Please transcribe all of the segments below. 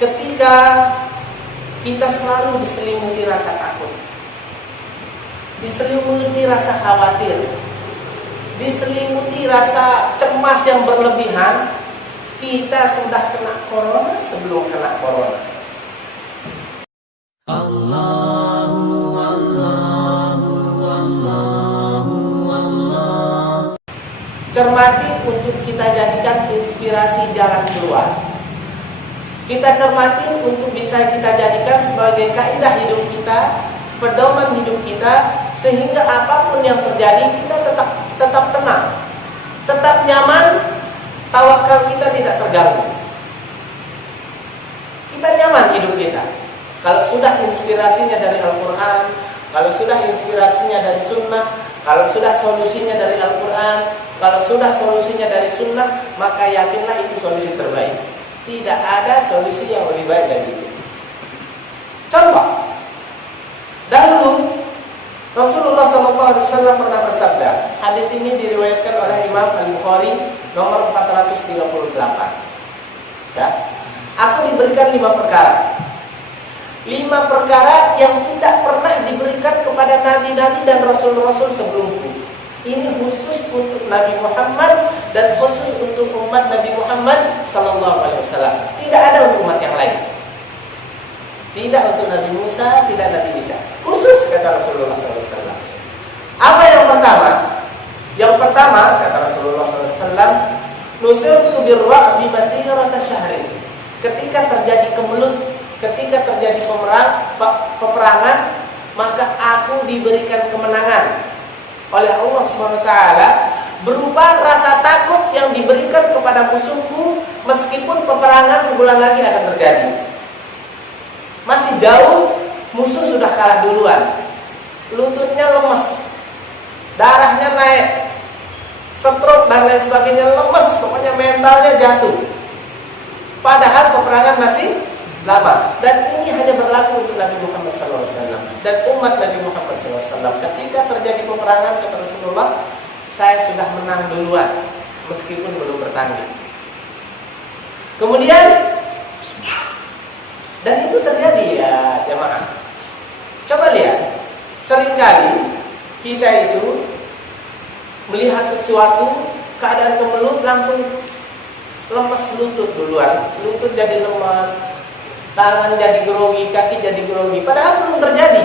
ketika kita selalu diselimuti rasa takut, diselimuti rasa khawatir, diselimuti rasa cemas yang berlebihan, kita sudah kena corona sebelum kena corona. Allahu Allahu Allahu Allah. Cermati untuk kita jadikan inspirasi jalan keluar. Kita cermati untuk bisa kita jadikan sebagai kaidah hidup kita, pedoman hidup kita, sehingga apapun yang terjadi kita tetap tenang, tetap nyaman, tawakal kita tidak terganggu. Kita nyaman hidup kita. Kalau sudah inspirasinya dari Al-Quran, kalau sudah inspirasinya dari Sunnah, kalau sudah solusinya dari Al-Quran, kalau sudah solusinya dari Sunnah, maka yakinlah itu solusi terbaik. Tidak ada solusi yang lebih baik dari itu. Contoh, dahulu Rasulullah SAW pernah bersabda. Hadis ini diriwayatkan oleh Imam Al-Bukhari nomor 438. Ya, aku diberikan 5 perkara. 5 perkara yang tidak pernah diberikan kepada nabi-nabi dan rasul-rasul sebelumku. Ini khusus untuk Nabi Muhammad dan khusus untuk umat Nabi Muhammad sallallahu alaihi wasallam. Tidak ada untuk umat yang lain. Tidak untuk Nabi Musa, tidak Nabi Isa. Khusus kata Rasulullah SAW. Apa yang pertama? Yang pertama kata Rasulullah SAW, nusirtu birra'bi masirata syahrin. Ketika terjadi kemelut, ketika terjadi peperangan, maka aku diberikan kemenangan oleh Allah SWT berupa rasa takut yang diberikan kepada musuhku, meskipun peperangan sebulan lagi akan terjadi. Masih jauh, musuh sudah kalah duluan, lututnya lemes, darahnya naik, stroke dan lain sebagainya, lemes, pokoknya mentalnya jatuh. Padahal peperangan masih lama. Dan ini hanya berlaku untuk Nabi Muhammad SAW dan umat Nabi Muhammad SAW. Ketika terjadi peperangan, kata Rasulullah, saya sudah menang duluan meskipun belum bertanding. Kemudian, dan itu terjadi ya jemaah. Coba lihat, seringkali kita itu melihat sesuatu, keadaan kemelut, langsung lemes lutut duluan. Lutut jadi lemas, tangan jadi grogi, kaki jadi grogi. Padahal belum terjadi.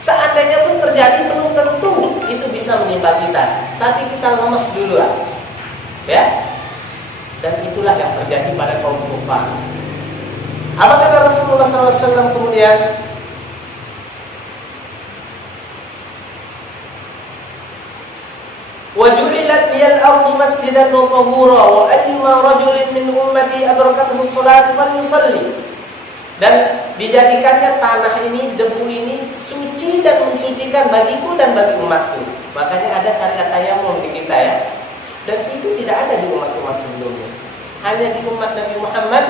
Seandainya pun terjadi, belum tentu itu bisa menimpa kita. Tapi kita lemes duluan, ya. Dan itulah yang terjadi pada kaum kufar. Apa kata Rasulullah SAW kemudian? وَجُعِلَتْ لِيَ الْأَرْضُ مَسْجِدًا وَطَهُورًا وَأَيُّمَا رَجُلٍ مِّنْ أُمَّتِي أَدْرَكَتْهُ الصَّلَاةُ فَلْيُصَلِّ. Dan dijadikannya tanah ini, debu ini suci dan mensucikan bagiku dan bagi umatku. Makanya ada syariat tayamum di kita ya. Dan itu tidak ada di umat-umat sebelumnya. Hanya di umat Nabi Muhammad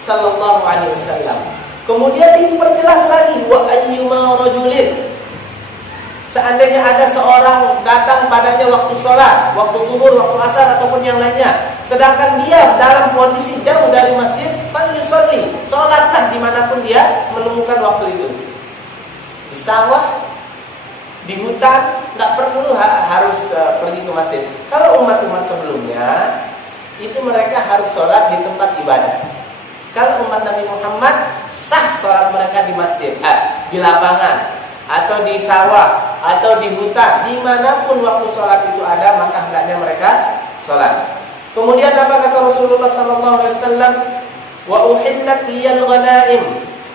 sallallahu alaihi wasallam. Kemudian diperjelas lagi, wa ayyuma rajulin. Seandainya ada seorang datang padanya waktu sholat, waktu zuhur, waktu asar ataupun yang lainnya, sedangkan dia dalam kondisi jauh dari masjid, falyusalli, sholatlah dimanapun dia menemukan waktu itu. Di sawah, di hutan, nggak perlu harus pergi ke masjid. Kalau umat-umat sebelumnya, itu mereka harus sholat di tempat ibadah. Kalau umat Nabi Muhammad, sah sholat mereka di masjid, di lapangan, atau di sawah, atau di hutan, dimanapun waktu sholat itu ada, maka hendaknya mereka sholat. Kemudian apa kata Rasulullah SAW? Wa uhillat liyal ghanaim.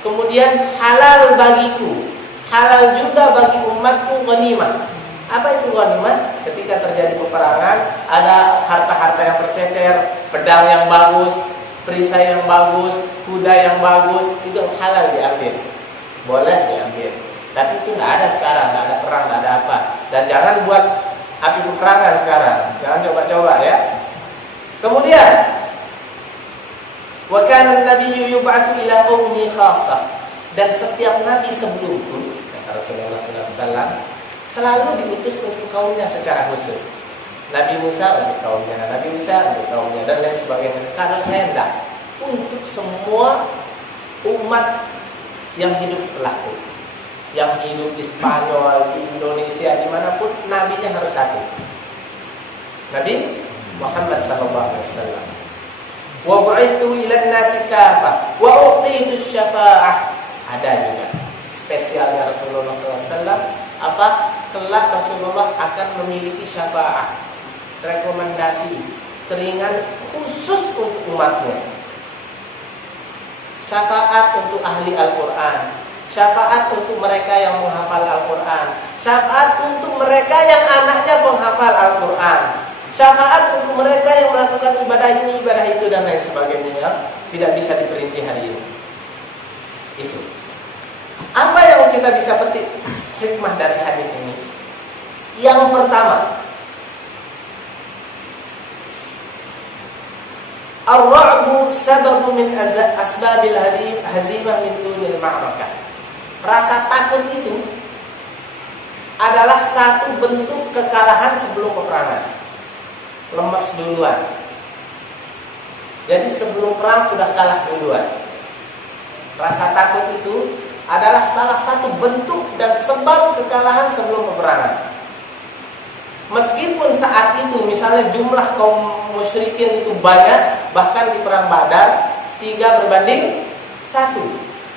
Kemudian halal bagiku, halal juga bagi umatku ghanimah. Apa itu ghanimah? Ketika terjadi peperangan, ada harta-harta yang tercecer, pedang yang bagus, perisai yang bagus, kuda yang bagus, itu halal diambil, boleh diambil. Tapi itu nggak ada sekarang, nggak ada perang, nggak ada apa. Dan jangan buat api peperangan sekarang, jangan coba-coba ya. Kemudian, wa kana an-nabiyyu yub'atsu ila qaumihi khassah. Dan setiap nabi sebelumku, kata Rasulullah SAW, selalu diutus untuk kaumnya secara khusus. Nabi Musa untuk kaumnya, Nabi Musa untuk kaumnya, dan lain sebagainya. Karena saya hendak untuk semua umat yang hidup setelahku, yang hidup di Spanyol, di Indonesia, dimanapun, nabinya harus satu. Nabi Muhammad SAW. Wa bu'ithu ilan nasi kafah wa u'titu syafa'ah. Ada juga spesialnya Rasulullah SAW. Apa? Kelak Rasulullah akan memiliki syafa'ah, rekomendasi, keringan khusus untuk umatnya. Syafaat untuk ahli Al-Quran, syafaat untuk mereka yang menghafal Al-Quran, syafaat untuk mereka yang anaknya penghafal Al-Quran, syafaat untuk mereka yang melakukan ibadah ini, ibadah itu, dan lain sebagainya yang tidak bisa diperinci hari ini. Itu. Apa yang kita bisa petik hikmah dari hadis ini? Yang pertama, ar-ra'bu sababu min asbabil hazimah min dunil ma'rakah. Rasa takut itu adalah satu bentuk kekalahan sebelum peperangan. Lemas duluan. Jadi sebelum perang sudah kalah duluan. Rasa takut itu adalah salah satu bentuk dan sebab kekalahan sebelum peperangan. Meskipun saat itu misalnya jumlah kaum musyrikin itu banyak, bahkan di perang Badar 3:1,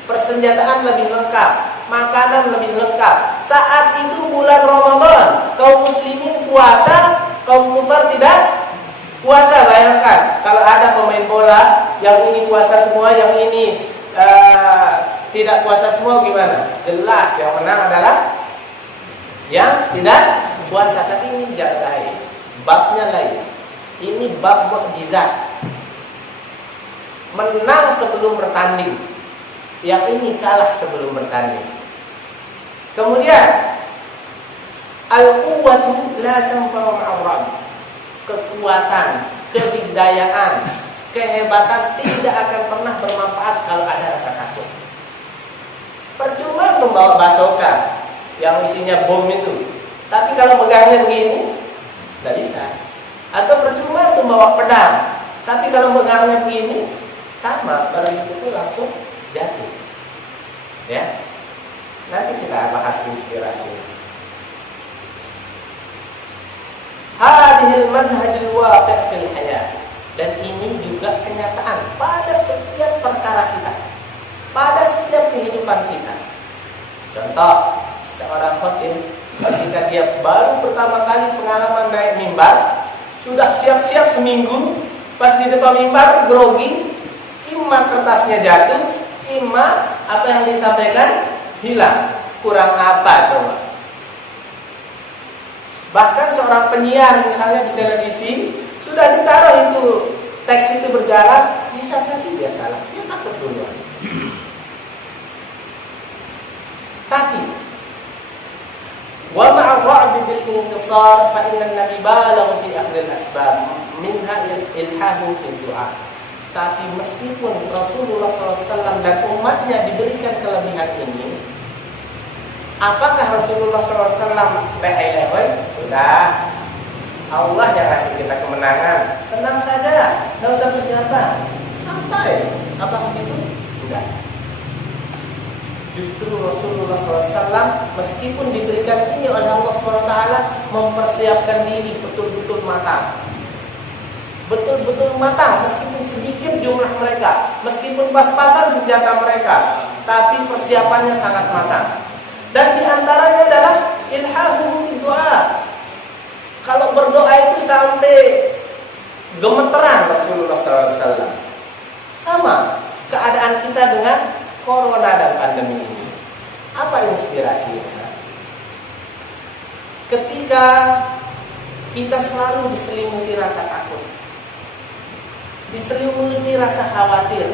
persenjataan lebih lengkap, makanan lebih lengkap. Saat itu bulan Ramadan, kaum muslimin puasa, kaum kufar tidak puasa. Bayangkan kalau ada pemain bola, yang ini puasa semua, yang ini tidak puasa semua, gimana? Jelas yang menang adalah yang tidak puasa. Tapi ini tidak lain, babnya lain. Ini bab mukjizat, menang sebelum bertanding, yang ini kalah sebelum bertanding. Kemudian al-quwwatu la tanfa'u ma'ar-ra'b. Kekuatan, kedikdayaan, kehebatan tidak akan pernah bermanfaat kalau ada rasa takut. Percuma membawa basoka yang isinya bom itu, tapi kalau pegangnya begini, tidak bisa. Atau percuma membawa pedang, tapi kalau pegangnya begini, sama, barang itu langsung jatuh. Ya, nanti kita bahas inspirasi. Hadhil manhajul waqi' fil hayat. Dan ini juga kenyataan pada setiap perkara kita, pada setiap kehidupan kita. Contoh, seorang khatib ketika dia baru pertama kali pengalaman naik mimbar, sudah siap-siap seminggu, pas di depan mimbar grogi, imma kertasnya jatuh, imma apa yang disampaikan hilang. Kurang apa coba? Bahkan seorang penyiar misalnya di televisi, sudah ditaruh itu teks itu berjalan, bisa jadi dia salah, dia takut duluan. Tapi wa ma'a ar-ra'b bil intisar fa inna an-nabi balagha fi akhdh al-asbab minha ilhahu fi du'a. Tapi meskipun Rasulullah SAW dan umatnya diberikan kelebihan ini, apakah Rasulullah SAW lehoi? Sudah, Allah yang kasih kita kemenangan, tenang saja, tidak usah persiapan, santai. Apa begitu? Tidak. Justru Rasulullah SAW meskipun diberikan ini oleh Allah SWT, mempersiapkan diri betul-betul matang. Betul-betul matang, meskipun sedikit jumlah mereka, meskipun pas-pasan senjata mereka, tapi persiapannya sangat matang. Dan diantaranya adalah ilhahu fi du'a. Kalau berdoa itu sampai gemeteran Rasulullah SAW. Sama keadaan kita dengan corona dan pandemi ini. Apa inspirasinya? Ketika kita selalu diselimuti rasa takut, diselimuti rasa khawatir,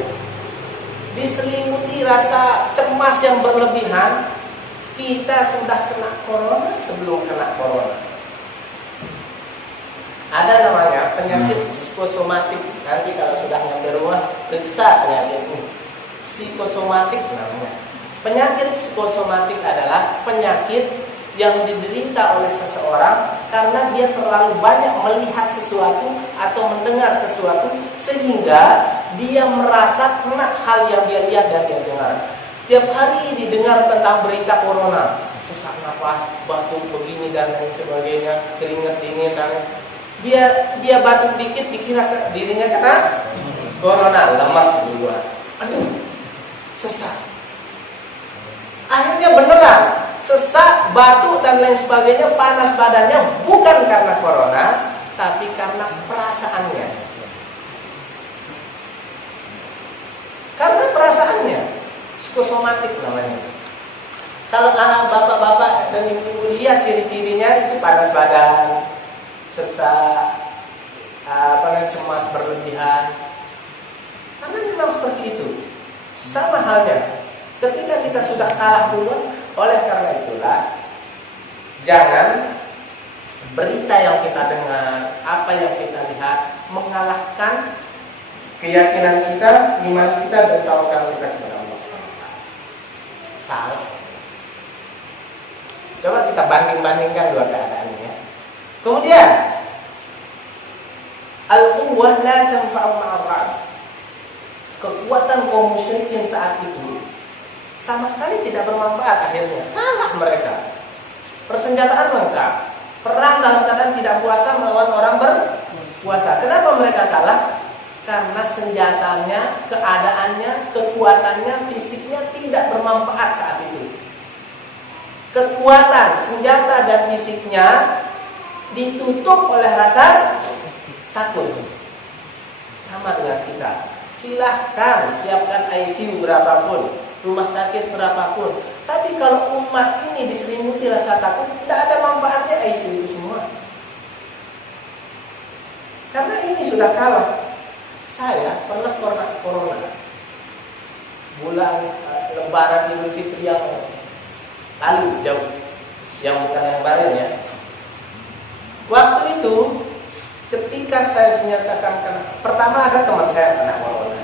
diselimuti rasa cemas yang berlebihan, kita sudah kena corona sebelum kena corona. Ada namanya penyakit psikosomatik. Nanti kalau sudah nyampe rumah, periksa penyakit ini. Psikosomatik namanya. Penyakit psikosomatik adalah penyakit yang diderita oleh seseorang karena dia terlalu banyak melihat sesuatu atau mendengar sesuatu, sehingga dia merasa kena hal yang dia lihat dan dia dengar. Tiap hari didengar tentang berita corona, sesak napas, batuk begini dan lain sebagainya, keringat dingin dan dia batuk dikit dikira dirinya kena corona, lemas duluan. Aduh, sesak. Akhirnya beneran sesak, batuk dan lain sebagainya, panas badannya bukan karena corona, tapi karena perasaannya. Karena perasaannya, psikosomatik namanya. Kalau anak bapak-bapak dan ibu-ibu lihat ciri-cirinya itu panas badan, sesak, cemas berlebihan. Karena memang seperti itu. Sama halnya, ketika kita sudah kalah duluan, oleh karena itulah jangan berita yang kita dengar, apa yang kita lihat mengalahkan keyakinan kita, iman kita dan tawakal kita kepada Allah SWT. Salah. Coba kita banding-bandingkan dua keadaan ini ya. Kemudian al-quwwah la tanfa'u ma'ar. Kekuatan kaum musyrikin saat itu sama sekali tidak bermanfaat, akhirnya kalah mereka. Persenjataan lengkap, perang dalam keadaan tidak puasa melawan orang berpuasa. Kenapa mereka kalah? Karena senjatanya, keadaannya, kekuatannya, fisiknya tidak bermanfaat saat itu. Kekuatan, senjata dan fisiknya ditutup oleh rasa takut. Sama dengan kita. Silahkan siapkan ICU berapapun, rumah sakit berapapun. Tapi kalau umat ini diselimuti rasa takut, tidak ada manfaatnya ICU itu semua. Karena ini sudah kalah. Saya pernah corona bulan Lebaran Idul Fitri yang lalu jauh, yang bukan yang kemarin ya. Waktu itu ketika saya dinyatakan kena, pertama ada teman saya kena corona.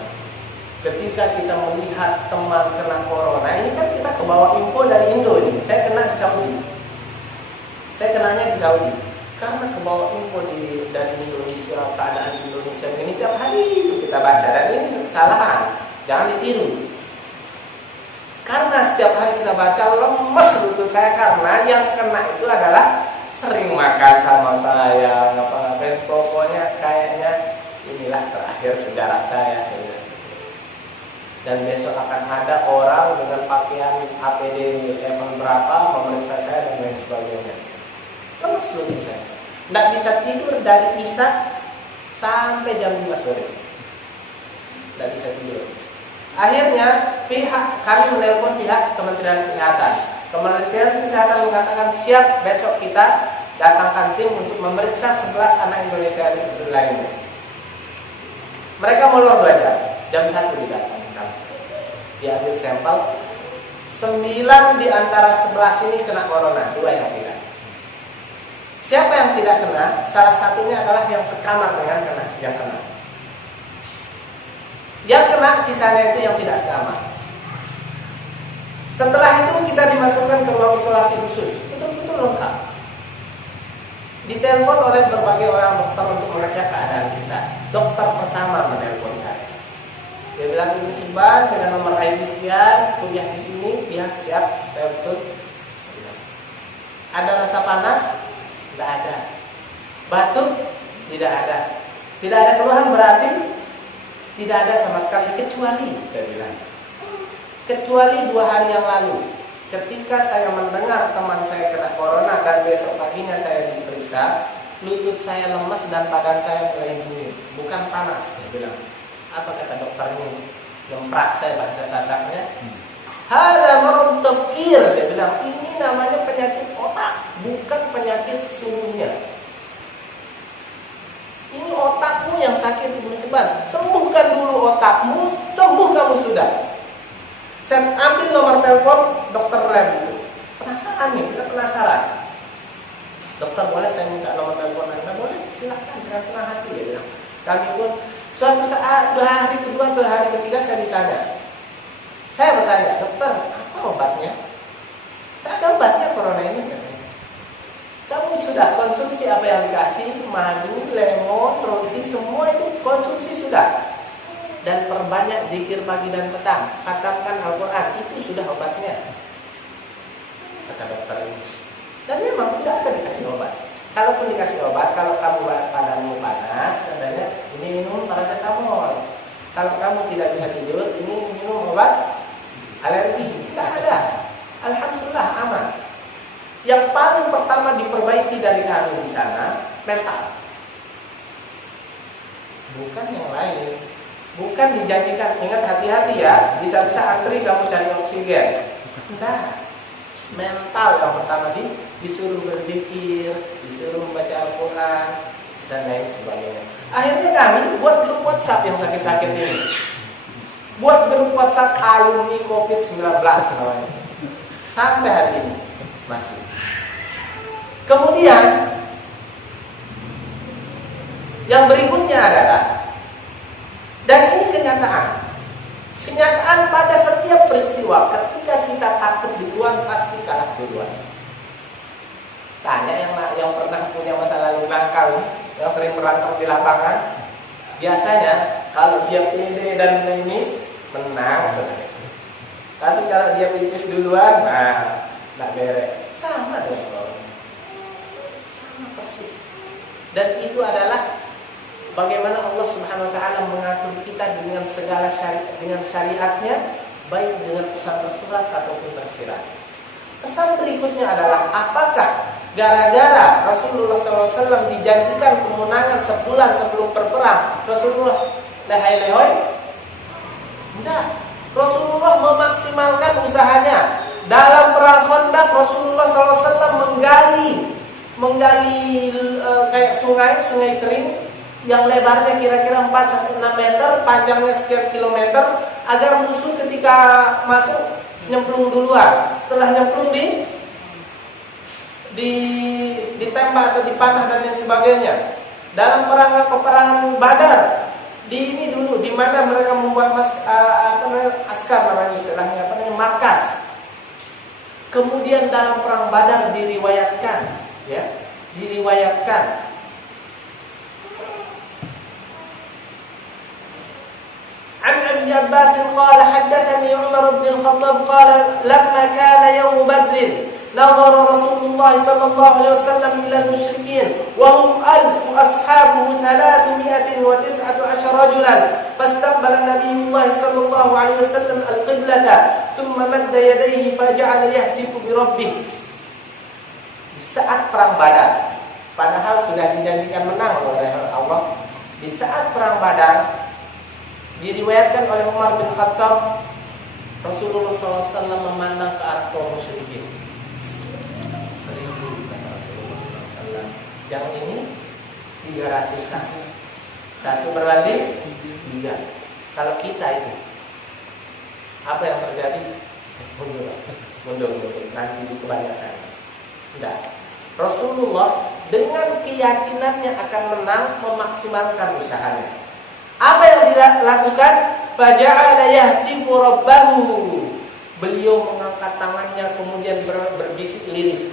Ketika kita melihat teman kena corona, ini kan kita kebawa info dari Indo ini. Saya kena di Saudi. Saya kenanya di Saudi. Karena kebawa info dari Indonesia, keadaan di Indonesia ini tiap hari itu kita baca, dan ini kesalahan, jangan ditiru. Karena setiap hari kita baca, lemes lutut saya karena yang kena itu adalah sering makan sama saya, ngapain, pokoknya kayaknya inilah terakhir sejarah saya. Dan besok akan ada orang dengan pakaian APD level berapa memeriksa saya dan lain sebagainya. Lemes lutut saya, tidak bisa tidur dari Isya sampai jam 5 sore. Tidak bisa tidur. Akhirnya kami menelpon pihak Kementerian Kesehatan. Kementerian Kesehatan mengatakan siap, besok kita datangkan tim untuk memeriksa 11 anak Indonesia lainnya. Mereka molor 2 jam 1 didatangkan. Diambil sampel, 9 di antara 11 ini kena corona, 2 yang tidak. Siapa yang tidak kena? Salah satunya adalah yang sekamar dengan yang kena. Yang kena sisanya itu yang tidak sekamar. Setelah itu kita dimasukkan ke ruang isolasi khusus, betul-betul lengkap. Ditelepon oleh berbagai orang dokter untuk mengecek keadaan kita. Dokter pertama menelpon saya. Dia bilang, ini Iban dengan nomor ID sekian, kuliah di sini, ya siap, saya betul. Ada rasa panas? Tidak ada. Batuk? Tidak ada. Tidak ada keluhan berarti? Tidak ada sama sekali, kecuali, saya bilang, kecuali 2 hari yang lalu, ketika saya mendengar teman saya kena corona dan besok paginya saya diperiksa, lutut saya lemes dan badan saya mulai dingin, bukan panas. Saya bilang, apa kata dokternya? Lemprak saya bahasa sasaknya. Hada marad tafkir, dia bilang, ini namanya penyakit otak, bukan penyakit sesungguhnya. Ini otakmu yang sakit, Ibnu Hibban. Sembuhkan dulu otakmu, sembuh kamu sudah. Saya ambil nomor telepon dokter lab itu. Penasaran nih, kita penasaran. Dokter, boleh saya minta nomor telepon Anda? Boleh, silahkan dengan senang hati, dia bilang. Kami pun suatu saat, 2 hari kedua atau hari ketiga saya ditanya. Saya bertanya, dokter, apa obatnya? Tak ada obatnya corona ini, katanya. Kamu sudah konsumsi apa yang dikasih, madu, lemon, roti, semua itu konsumsi sudah. dan perbanyak zikir pagi dan petang, khatamkan Al-Quran, itu sudah obatnya, kata dokter ini. Dan memang tidak ada dikasih obat. Kalaupun dikasih obat, kalau kamu padamu panas, katanya ini minum paracetamol. Kalau kamu tidak bisa tidur, ini minum obat alergi. Tidak ada. Alhamdulillah aman. Yang paling pertama diperbaiki dari kami di sana mental, bukan yang lain. Bukan dijanjikan. Ingat, hati-hati ya, bisa-bisa antri kamu cari oksigen. Tidak. Mental yang pertama disuruh berzikir, disuruh membaca Al-Quran dan lain sebagainya. Akhirnya kami buat grup WhatsApp yang sakit-sakit ini. Buat grup WhatsApp alumni COVID-19 namanya. Sampai hari ini masih. Kemudian yang berikutnya adalah, dan ini kenyataan. Kenyataan pada setiap peristiwa, ketika kita takut duluan, pasti kalah duluan. Tanya yang pernah punya masa lalu nakal, yang sering merantau di lapangan. Biasanya kalau dia pede dan ini menang sebenarnya. Tapi kalau dia pipis duluan, nah, nggak beres. Sama dengan orang. Sama persis. Dan itu adalah bagaimana Allah Subhanahu wa taala mengatur kita dengan segala syariatnya, baik dengan pesan tersurat ataupun tersirat. Pesan berikutnya adalah, apakah gara-gara Rasulullah SAW dijanjikan kemenangan sebulan sebelum berperang, Rasulullah lehai-lehoi? Tidak. Rasulullah memaksimalkan usahanya. Dalam perang Khandaq, Rasulullah SAW menggali kayak sungai kering yang lebarnya kira-kira 4-6 meter, panjangnya sekian kilometer, agar musuh ketika masuk nyemplung duluan. Setelah nyemplung ditembak atau dipanah dan lain sebagainya. Dalam peperangan Badar, di ini dulu di mana mereka membuat askar namanya, istilahnya markas. Kemudian dalam perang Badar diriwayatkan عن ابن عباس قال حدثني عمر بن الخطاب قال لما كان يوم بدر نظر رسول الله صلى الله عليه وسلم إلى المشركين وهم 1000 أصحابه 319 رجلا فاستقبل النبي الله صلى الله عليه وسلم القبلة ثم مد يديه فجعل يهتف بربه. Saat perang Badar, padahal sudah dijanjikan menang oleh Allah, di saat perang Badar diriwayatkan oleh Umar bin Khattab, Rasulullah SAW memandang ke arah kaum musyrikin. 1000 kata Rasulullah SAW. Yang ini 300-an. Satu berbanding 3. Kalau kita itu, apa yang terjadi? Mundur. Nanti kebanyakan. Tidak. Rasulullah dengan keyakinannya akan menang, memaksimalkan usahanya. Apa yang dilakukan? Faja'ala yahtifu rabbahu. Beliau mengangkat tangannya kemudian berbisik lirih.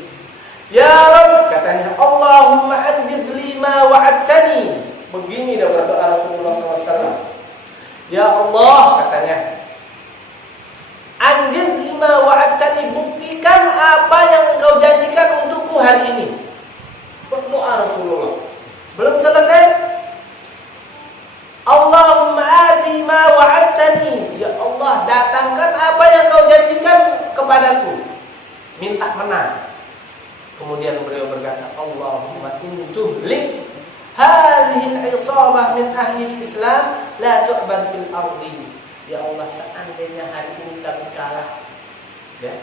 Ya Rabb, katanya, Allahumma anjiz li ma wa'adtani. Begini dah berdoa Rasulullah SAW. Ya Allah, katanya, anjiz li ma wa'adtani, buktikan apa yang engkau janjikan untukku hari ini. Berdoa Rasulullah. Belum selesai. Allahumma ati ma wa'adtani. Ya Allah, datangkan apa yang kau janjikan kepadaku. Minta menang. Kemudian beliau berkata, Allahumma in tuhlik hadhihi al-isabah min ahli al-Islam la tu'bad fil ardi. Ya Allah, seandainya hari ini kami kalah, ya,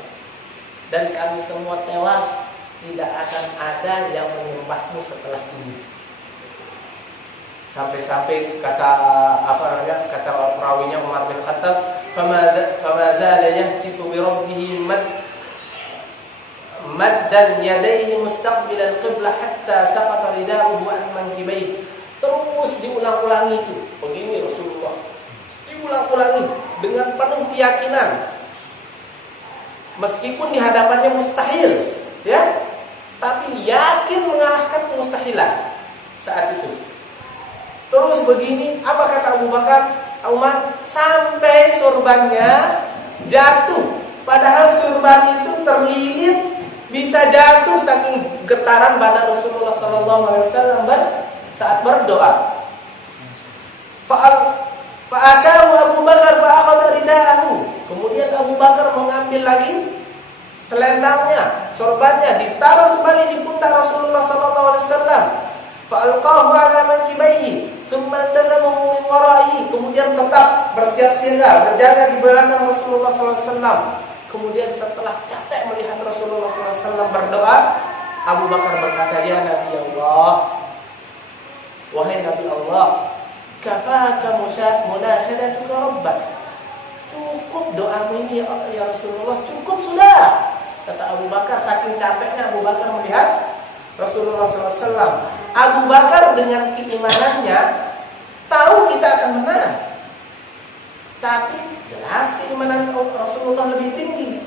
dan kami semua tewas, tidak akan ada yang menyembahmu setelah ini. Sampai-sampai kata perawinya Umar bin Khattab, fama zala yahtifu bi rabbih maddan yadayhi mustaqbil al-qiblah hatta saqata ridauhu an mankibayhi. Terus diulang-ulangi itu. Begini Rasulullah. Diulang-ulangi dengan penuh keyakinan. Meskipun di hadapannya mustahil, ya, tapi yakin mengalahkan kemustahilan saat itu. Terus begini, apa kata Abu Bakar? Umar sampai surbannya jatuh. Padahal surban itu terlilit, bisa jatuh saking getaran badan Rasulullah SAW saat berdoa. Fa'akahu Abu Bakar fa'akhadha ridaahu. Kemudian Abu Bakar mengambil lagi selendangnya, sorbannya, ditaruh kembali di pundak Rasulullah SAW. Fa'alqahu ala mankibaihi, thumma iltazamahu min waraihi. Kemudian tetap bersiap siaga, berjaga di belakang Rasulullah SAW. Kemudian setelah capek melihat Rasulullah SAW berdoa, Abu Bakar berkata, ya Nabi Allah, wahai Nabi Allah, kafaka munasyadatuka rabbak. Cukup doamu ini ya Rasulullah, cukup sudah. Kata Abu Bakar, saking capeknya Abu Bakar melihat Rasulullah SAW. Abu Bakar dengan keimanannya tahu kita akan menang, tapi jelas keimanan Rasulullah lebih tinggi.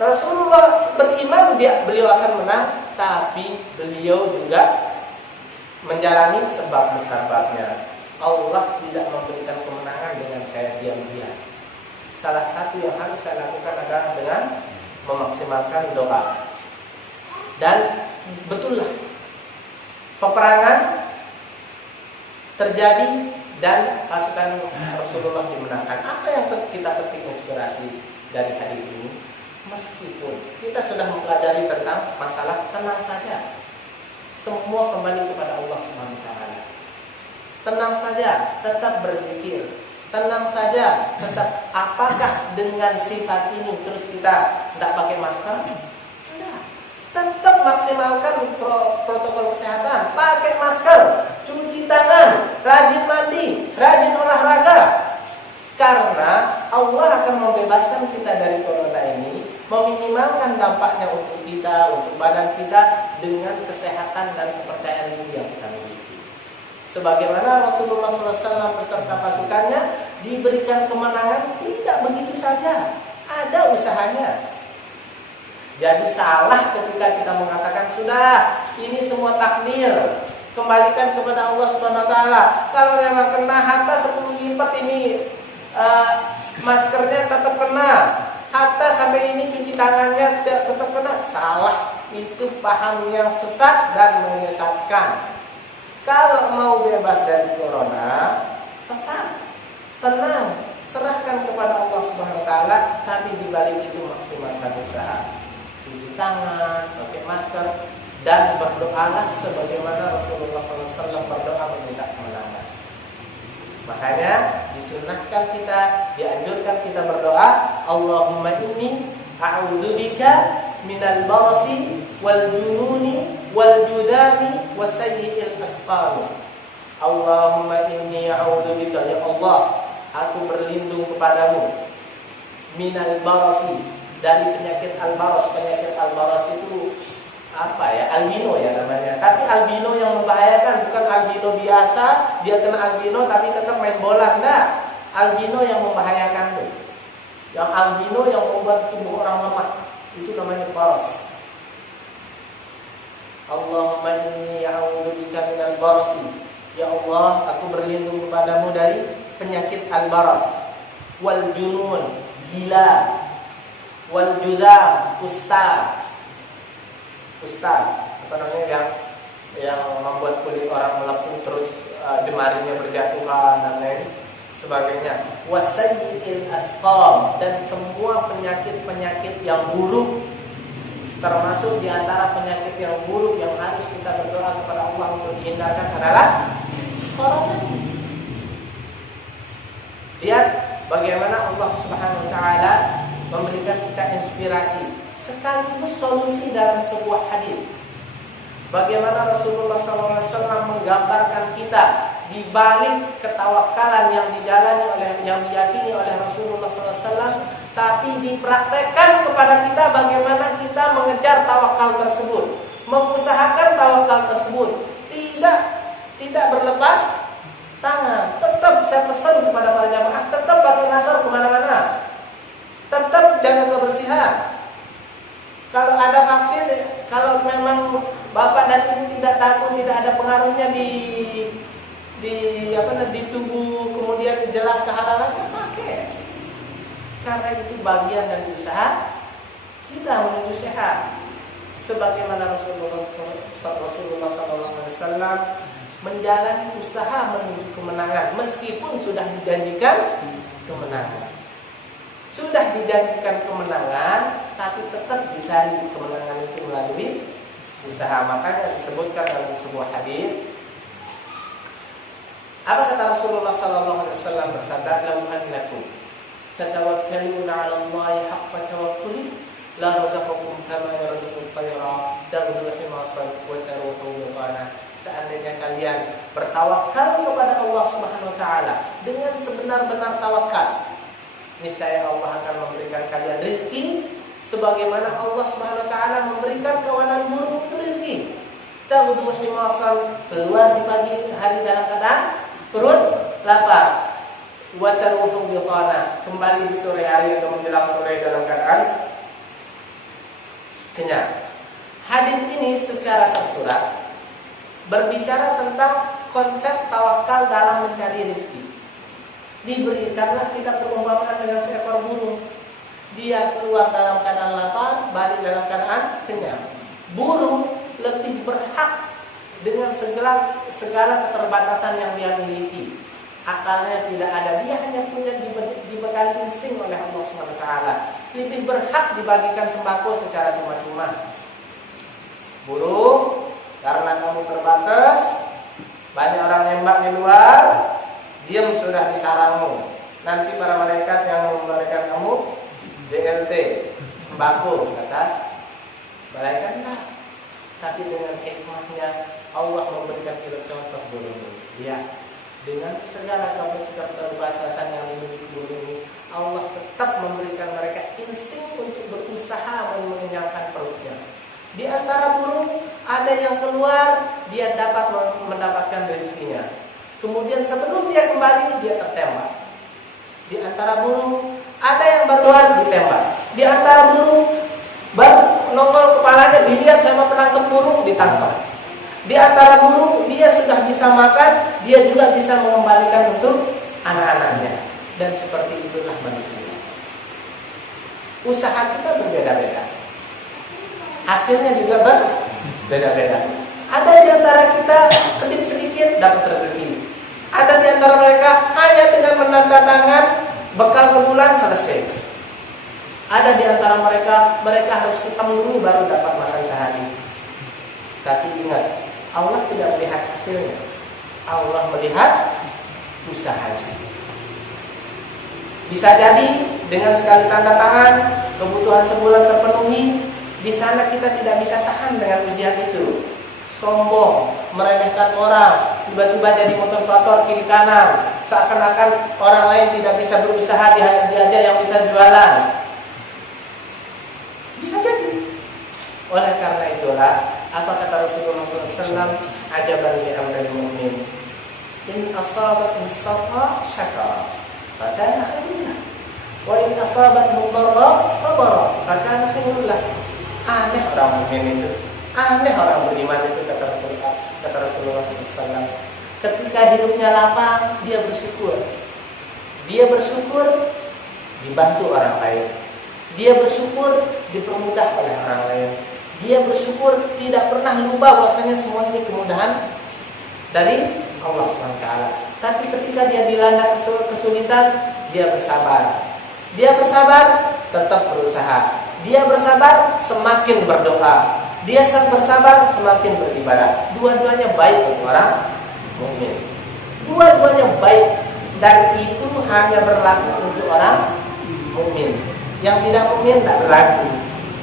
Rasulullah beriman beliau akan menang, tapi beliau juga menjalani sebab-sebabnya. Allah tidak memberikan kemenangan dengan saya diam-diam. Salah satu yang harus saya lakukan adalah dengan memaksimalkan doa. Dan betullah peperangan terjadi dan pasukan Rasulullah dimenangkan. Apa yang kita petik inspirasi dari hadis ini? Meskipun kita sudah mempelajari tentang masalah tenang saja, semua kembali kepada Allah Subhanahu wa taala. Tenang saja, tetap berzikir. Tenang saja, tetap. Apakah dengan sifat ini terus kita tidak pakai masker? Tidak. Tetap maksimalkan protokol kesehatan. Pakai masker, cuci tangan, rajin mandi, rajin olahraga. Karena Allah akan membebaskan kita dari corona ini, meminimalkan dampaknya untuk kita, untuk badan kita, dengan kesehatan dan kepercayaan diri yang kita miliki. Sebagaimana Rasulullah SAW beserta pasukannya diberikan kemenangan tidak begitu saja, ada usahanya. Jadi salah ketika kita mengatakan sudah ini semua takdir, kembalikan kepada Allah Subhanahu wa taala. Kalau memang kena hatta 10 lipat ini maskernya tetap kena, hatta sampai ini cuci tangannya tetap kena. Salah, itu paham yang sesat dan menyesatkan. Kalau mau bebas dari corona, tetap tenang, serahkan kepada Allah Subhanahu wa taala, tapi di balik itu maksimalkan usaha. Cuci tangan, pakai masker, dan berdoalah sebagaimana Rasulullah SAW berdoa meminta kemenangan. Makanya disunahkan kita, dianjurkan kita berdoa, Allahumma inni a'udzubika minal barasi wal jununi wal judami wasayyi'il asqam. Allahumma inni a'udzubika, ya Allah, aku berlindung kepadamu, minal barasi, dari penyakit al-baras. Penyakit al-baras itu apa ya? Albino ya namanya. Tapi albino yang membahayakan, bukan albino biasa, dia kena albino tapi tetap main bola. Enggak. Albino yang membahayakan tuh. Yang albino yang membuat tubuh orang lemah, itu namanya baras. Allahumma inni a'udzubika minal barasi. Ya Allah, aku berlindung kepadamu dari penyakit al-baras. Wal junun, gila. Wal judam, kusta. Apa namanya, yang membuat kulit orang melepuh terus jemarinya berjatuhan dan lain sebagainya. Wasayyi'il asqam, dan semua penyakit-penyakit yang buruk, termasuk diantara penyakit yang buruk yang harus kita berdoa kepada Allah untuk dihindarkan adalah corona. Lihat bagaimana Allah Subhanahu wa taala memberikan kita inspirasi sekaligus solusi dalam sebuah hadis. Bagaimana Rasulullah SAW menggambarkan kita di balik ketawakalan yang dijalani oleh, yang diyakini oleh Rasulullah SAW, tapi dipraktekkan kepada kita bagaimana kita mengejar tawakal tersebut, mengusahakan tawakal tersebut, tidak berlepas tangan. Tetap saya pesan kepada para jamaah, tetap pakai masker kemana-mana, tetap jaga kebersihan. Kalau ada vaksin, kalau memang bapak dan ibu tidak takut, tidak ada pengaruhnya di tubuh, kemudian jelas kehalalannya, pakai. Karena itu bagian dari usaha kita menuju sehat. Sebagaimana Rasulullah SAW menjalani usaha menuju kemenangan, meskipun sudah dijanjikan kemenangan. Sudah dijanjikan kemenangan, tapi tetap dicari kemenangan itu melalui usaha. Makanya disebutkan dalam sebuah hadis. Apa kata Rasulullah SAW bersabda, "Lau annakum tatawakkaluna 'ala Allahi haqqa tawakkuli la razaqakum kama yarzuqu at-tayra taghdu himasan wa taruhu bighana." Seandainya kalian bertawakal kepada Allah Subhanahu wa taala dengan sebenar-benar tawakal, niscaya Allah akan memberikan kalian rezeki sebagaimana Allah Subhanahu wa taala memberikan kawanan burung itu rezeki. Taghdu himasan, keluar di pagi hari dalam keadaan perut lapar. Wa taruhu bighana, kembali di sore hari atau menjelang sore dalam keadaan kenyang. Hadis ini secara tersurat berbicara tentang konsep tawakal dalam mencari rezeki. Diberikanlah kita perumpamaan dengan seekor burung. Dia keluar dalam keadaan lapar, balik dalam keadaan kenyang. Burung lebih berhak dengan segala keterbatasan yang dia miliki. Akalnya tidak ada, dia hanya punya dibekali insting oleh Allah SWT. Lebih berhak dibagikan sembako secara cuma-cuma. Burung, karena kamu terbatas, banyak orang nembak di luar, diam sudah di sarangmu. Nanti para malaikat yang memberikan kamu BLT, sembako, kata malaikat enggak. Tapi dengan hikmahnya Allah memberikan kita contoh burung. Ya, dengan segala keterbatasan yang dimiliki burung ini, Allah tetap memberikan mereka insting untuk berusaha mengenyangkan perutnya. Di antara burung ada yang keluar, dia dapat mendapatkan rezekinya. Kemudian sebelum dia kembali, dia tertembak. Di antara burung ada yang barusan ditembak. Di antara burung baru nongol kepalanya, dilihat sama penangkap burung, ditangkap. Di antara burung dia sudah bisa makan, dia juga bisa mengembalikan untuk anak-anaknya. Dan seperti itulah manusia. Usaha kita berbeda-beda, hasilnya juga berbeda-beda. Ada di antara kita kedip sedikit dapat rezeki. Ada di antara mereka hanya dengan menandatangan bekal sebulan selesai. Ada di antara mereka harus utang dulu baru dapat makan sehari. Tapi ingat, Allah tidak melihat hasilnya. Allah melihat usahanya. Bisa jadi dengan sekali tanda tangan kebutuhan sebulan terpenuhi, di sana kita tidak bisa tahan dengan ujian itu. Sombong, meremehkan orang, tiba-tiba jadi motivator kiri kanan, seakan-akan orang lain tidak bisa berusaha, dia aja yang bisa jualan. Bisa jadi. Oleh karena itulah, apa kata Rasulullah SAW? Ajaban li amril mu'min, in asabat sarra syakara fakana khairun lah, wa in asabat dharra sabara fakana khairun lah. Aneh orang mukmin itu, aneh orang beriman itu, kata Rasulullah SAW. Ketika hidupnya lapang, dia bersyukur. Dia bersyukur dibantu orang lain. Dia bersyukur dipermudah oleh orang lain. Dia bersyukur tidak pernah lupa bahwasanya semua ini kemudahan dari Allah SWT. Tapi ketika dia dilanda kesulitan, dia bersabar. Dia bersabar, tetap berusaha. Dia bersabar, semakin berdoa. Dia bersabar, semakin beribadah. Dua-duanya baik untuk orang mukmin. Dua-duanya baik, dan itu hanya berlaku untuk orang mukmin. Yang tidak mukmin tidak berlaku.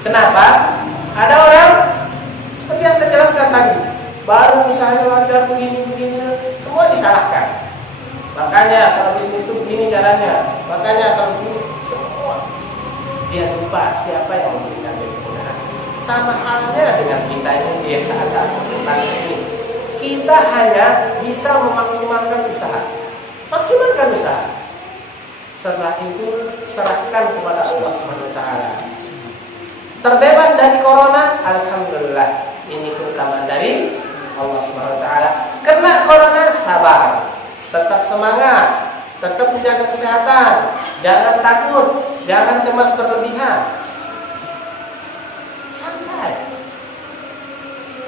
Kenapa? Ada orang seperti yang saya jelaskan tadi, baru usahanya lancar begini, semua disalahkan. Makanya kalau bisnis itu begini caranya, makanya kalau begini, semua dia lupa siapa yang memberikan dia kemudahan. Sama halnya dengan kita ini di saat-saat kesempatan ini, kita hanya bisa memaksimalkan usaha. Maksimalkan usaha. Setelah itu serahkan kepada Allah SWT. Terbebas dari corona, alhamdulillah. Ini keutamaan dari Allah SWT. Kena corona, sabar. tetap semangat, tetap menjaga kesehatan, jangan takut, jangan cemas berlebihan. Santai.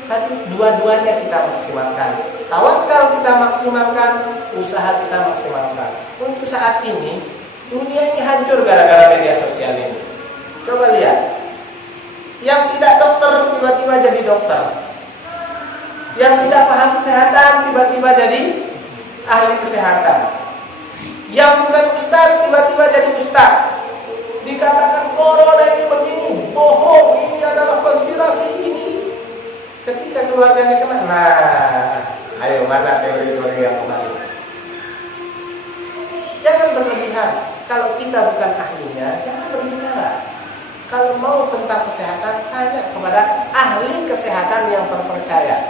Tapi dua-duanya kita maksimalkan. Tawakal kita maksimalkan, usaha kita maksimalkan. Untuk saat ini, dunia ini hancur gara-gara media sosial ini. Coba lihat. Yang tidak dokter tiba-tiba jadi dokter. Yang tidak paham kesehatan tiba-tiba jadi ahli kesehatan. Yang bukan ustaz tiba-tiba jadi ustaz. Dikatakan corona ini begini, bohong, ini adalah konspirasi ini. Ketika keluarganya kena, nah, ayo mana teori-teori yang kemarin? Jangan berlebihan. Kalau kita bukan ahlinya, jangan berbicara. Kalau mau tentang kesehatan, tanya kepada ahli kesehatan yang terpercaya.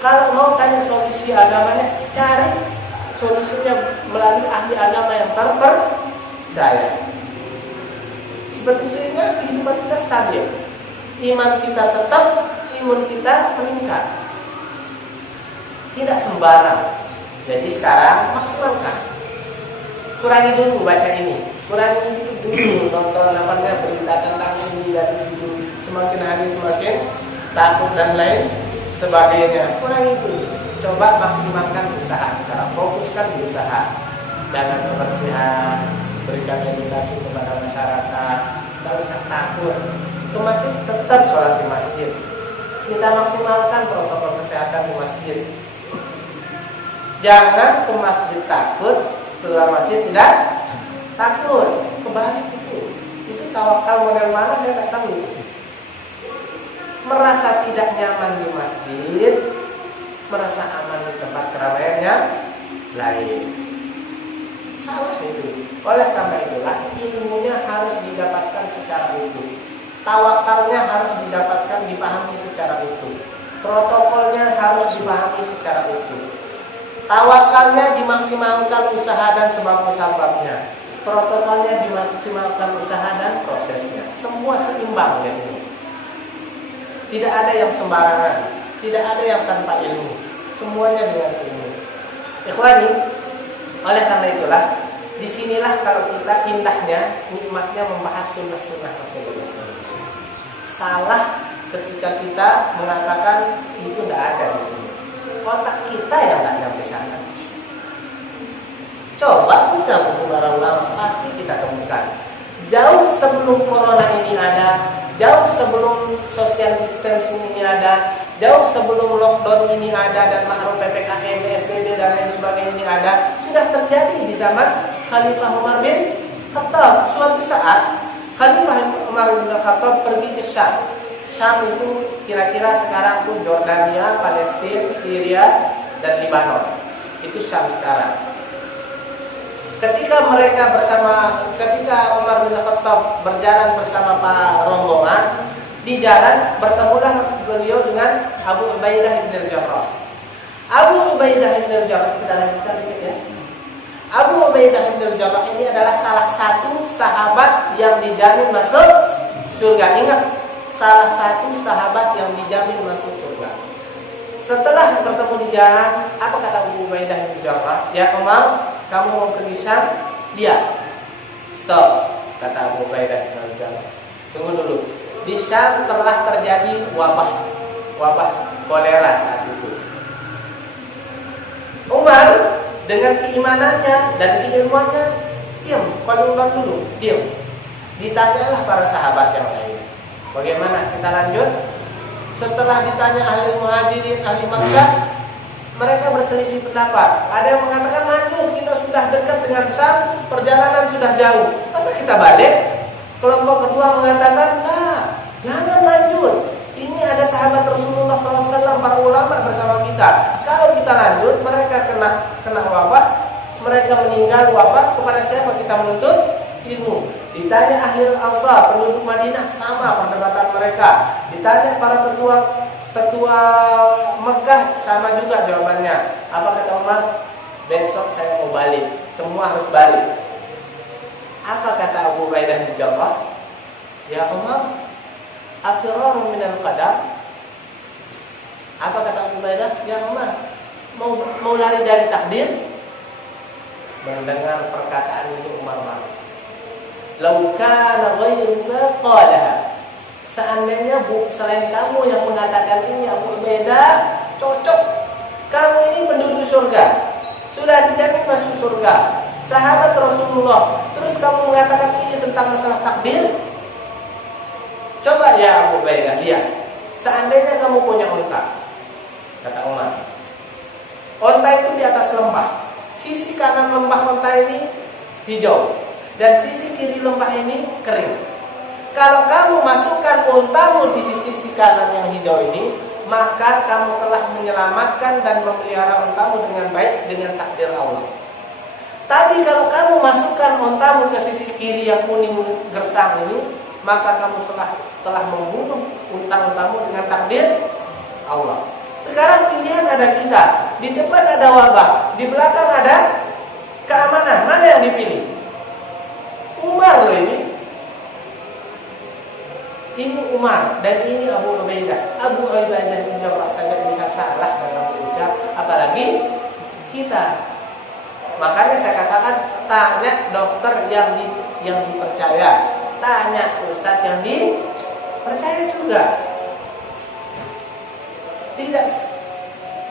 Kalau mau tanya solusi agamanya, cari solusinya melalui ahli agama yang terpercaya. Seperti sehingga kehidupan kita stabil, iman kita tetap, imun kita meningkat. Tidak sembarang. Jadi sekarang maksimalkan. Kurangi dulu baca ini, kurangi dulu nonton berita tentang ini dan itu. Semakin hari semakin takut dan lain sebagainya. Kurangi dulu. Coba maksimalkan usaha sekarang. Fokuskan di usaha. Jangan kebersihan, berikan edukasi kepada masyarakat. Tidak usah takut. Ke masjid tetap sholat di masjid. Kita maksimalkan protokol kesehatan di masjid. Jangan ke masjid takut, keluar masjid tidak takut. Kebalik itu tawakal model mana saya tidak tahu. Merasa tidak nyaman di masjid, merasa aman di tempat keramaian yang lain. Salah itu. Oleh karena itulah ilmunya harus didapatkan secara utuh. Tawakalnya harus didapatkan, dipahami secara utuh. Protokolnya harus dipahami secara utuh. Tawakalnya dimaksimalkan usaha dan sebab-sebabnya. Protokolnya dimaksimalkan usaha dan prosesnya. Semua seimbang jadi. Tidak ada yang sembarangan, tidak ada yang tanpa ilmu. Semuanya dengan ilmu. Ikhwani, oleh karena itulah disinilah kalau kita indahnya, nikmatnya membahas sunnah-sunnah Rasulullah SAW. Salah ketika kita mengatakan itu tidak ada di sini. Otak kita yang tidak nyampe sana. Coba buka buku para ulama, pasti kita temukan. Jauh sebelum corona ini ada, jauh sebelum social distancing ini ada, jauh sebelum lockdown ini ada dan mahrum PPKM, PSBB dan lain sebagainya ini ada, sudah terjadi di zaman Khalifah Umar bin Khattab. Suatu saat Khalifah Umar bin Khattab pergi ke Syam. Syam itu kira-kira sekarang tuh Jordania, Palestina, Syria dan Lebanon. Itu Syam sekarang. Ketika Umar bin Khattab berjalan bersama para rombongan, di jalan bertemulah beliau dengan Abu Ubaidah bin Al-Jarrah. Abu Ubaidah bin Al-Jarrah, kita lanjutkan dikit ya. Abu Ubaidah bin Al-Jarrah ini adalah salah satu sahabat yang dijamin masuk surga. Ingat, salah satu sahabat yang dijamin masuk surga. Setelah bertemu di jalan, apa kata Abu Ubaidah bin Al-Jarrah? Ya Umar, kamu mau pergi Syam? Iya. Stop, kata Abu Ubaidah bin Al-Jarrah. Tunggu dulu. Di Syam telah terjadi wabah kolera saat itu. Umar dengan keimanannya dan keilmuannya diam, kalimat dulu, diam. Ditanyalah para sahabat yang lain. Bagaimana kita lanjut? Setelah ditanya ahli muhajirin, ahli Makkah, mereka berselisih pendapat. Ada yang mengatakan lanjut, kita sudah dekat dengan Syam, perjalanan sudah jauh. Masa kita balik? Kelompok kedua mengatakan, nah, jangan lanjut. Ini ada sahabat Rasulullah SAW, para ulama bersama kita. Kalau kita lanjut, mereka kena wabah, mereka meninggal wafat. Kepada siapa kita menuntut ilmu? Ditanya ahli Al-Ansar, penduduk Madinah, sama perdebatan mereka. Ditanya para ketua Mekah, sama juga jawabannya. Apa kata Umar? Besok saya mau balik, semua harus balik. Apa kata Abu Ubaidah bin Jarrah? Ya Umar, afiraru minal qadar. Apa kata Abu Ubaidah? Ya Umar, mau lari dari takdir? mendengar perkataan ini Umar marah. Lau kana ghairuka qalaha. Seandainya selain kamu yang mengatakan ini, Abu Ubaidah, cocok. Kamu ini penduduk surga, sudah dijamin masuk surga, sahabat Rasulullah. Terus kamu mengatakan ini tentang masalah takdir. Coba ya Abu Ubaidah, lihat. Seandainya kamu punya unta, kata Umar. Unta itu di atas lembah. Sisi kanan lembah unta ini hijau, dan sisi kiri lembah ini kering. Kalau kamu masukkan untamu di sisi kanan yang hijau ini, maka kamu telah menyelamatkan dan memelihara untamu dengan baik dengan takdir Allah. Tapi kalau kamu masukkan untamu ke sisi kiri yang kuning gersang ini, maka kamu telah membunuh unta-untamu dengan takdir Allah. Sekarang pilihan ada kita. Di depan ada wabah, di belakang ada keamanan. Mana yang dipilih? Umar loh ini. Ini Umar dan ini Abu Ubaidah. Abu Ubaidah juga saja bisa salah dalam berucap, apalagi kita. Makanya saya katakan, tanya dokter yang dipercaya, tanya ustadz yang dipercaya juga. Tidak,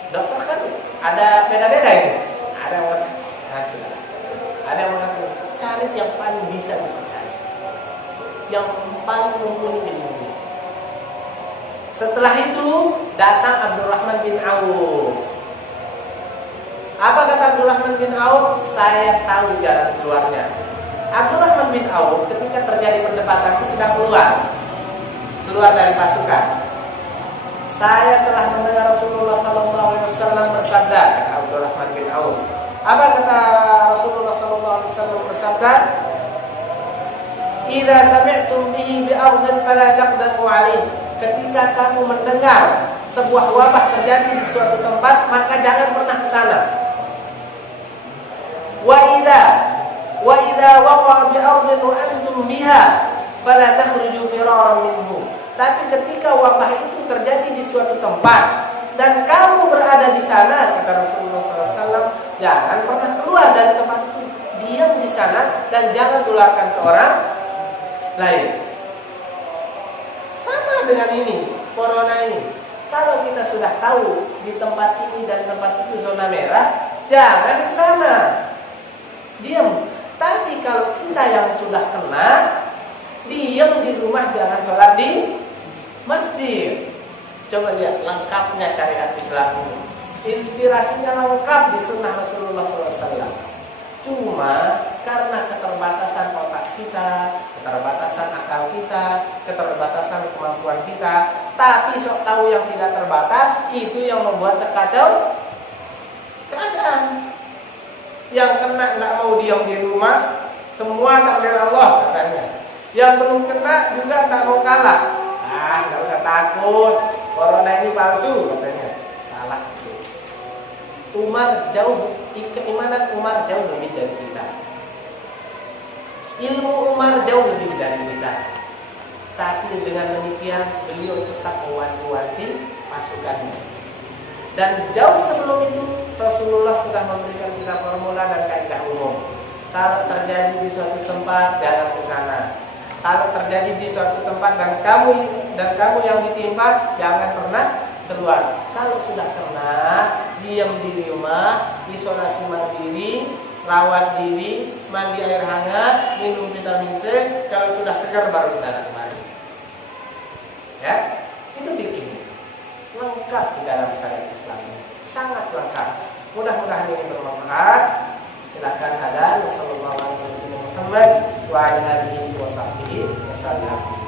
dokter kan ada beda-beda ini. Ada yang mengatakan ada yang mengatakan cari yang paling bisa dipercaya, yang paling mumpuni ilmunya. Setelah itu datang Abdurrahman bin Auf. Apa kata Abdurrahman bin Auf? Saya tahu jalan keluarnya. Abdurrahman bin Auf ketika terjadi perdebatan itu sedang keluar dari pasukan. Saya telah mendengar Rasulullah SAW bersabda, kata Abdurrahman bin Auf. Apa kata Rasulullah SAW bersabda? Idza sami'tum bihi bi ardin fala taqdamu 'alaihi. Ketika kamu mendengar sebuah wabah terjadi di suatu tempat, maka jangan pernah ke sana. Wa idza waqa'a bi ardin wa antum biha fala takhruju firaran minhu. Tapi ketika wabah itu terjadi di suatu tempat dan kamu berada di sana, kata Rasulullah SAW, jangan pernah keluar dari tempat itu, diam di sana dan jangan tularkan ke orang lain. Sama dengan ini, corona ini. Kalau kita sudah tahu di tempat ini dan tempat itu zona merah, jangan ke sana, diam. Tapi kalau kita yang sudah kena, diam di rumah, jangan sholat di masjid. Coba lihat lengkapnya syariat Islam ini. Inspirasinya lengkap di sunnah Rasulullah SAW. Cuma karena keterbatasan otak kita, keterbatasan akal kita, keterbatasan kemampuan kita, tapi sok tahu yang tidak terbatas, itu yang membuat terkacau keadaan. Yang kena tidak mau diam di rumah, semua takdir Allah katanya. Yang belum kena juga tidak mau kalah. Nggak usah takut, corona ini palsu katanya. Salah. Keimanan Umar jauh lebih dari kita. Ilmu Umar jauh lebih dari kita. Tapi dengan demikian beliau tetap mewanti-wanti pasukannya. Dan jauh sebelum itu Rasulullah sudah memberikan kita formula dan kaidah umum. Kalau terjadi di suatu tempat, jangan ke sana. Kalau terjadi di suatu tempat dan kamu yang ditimpa, jangan pernah keluar. Kalau sudah kena, diam di rumah, isolasi mandiri, rawat diri, mandi air hangat, minum vitamin C. Kalau sudah segar baru bisa kembali. Ya, itu fikih lengkap di dalam syariat Islam. Sangat lengkap. Mudah-mudahan ini bermanfaat. Silakan ada. Wassalamualaikum warahmatullahi wabarakatuh. Wa alihi wasallam.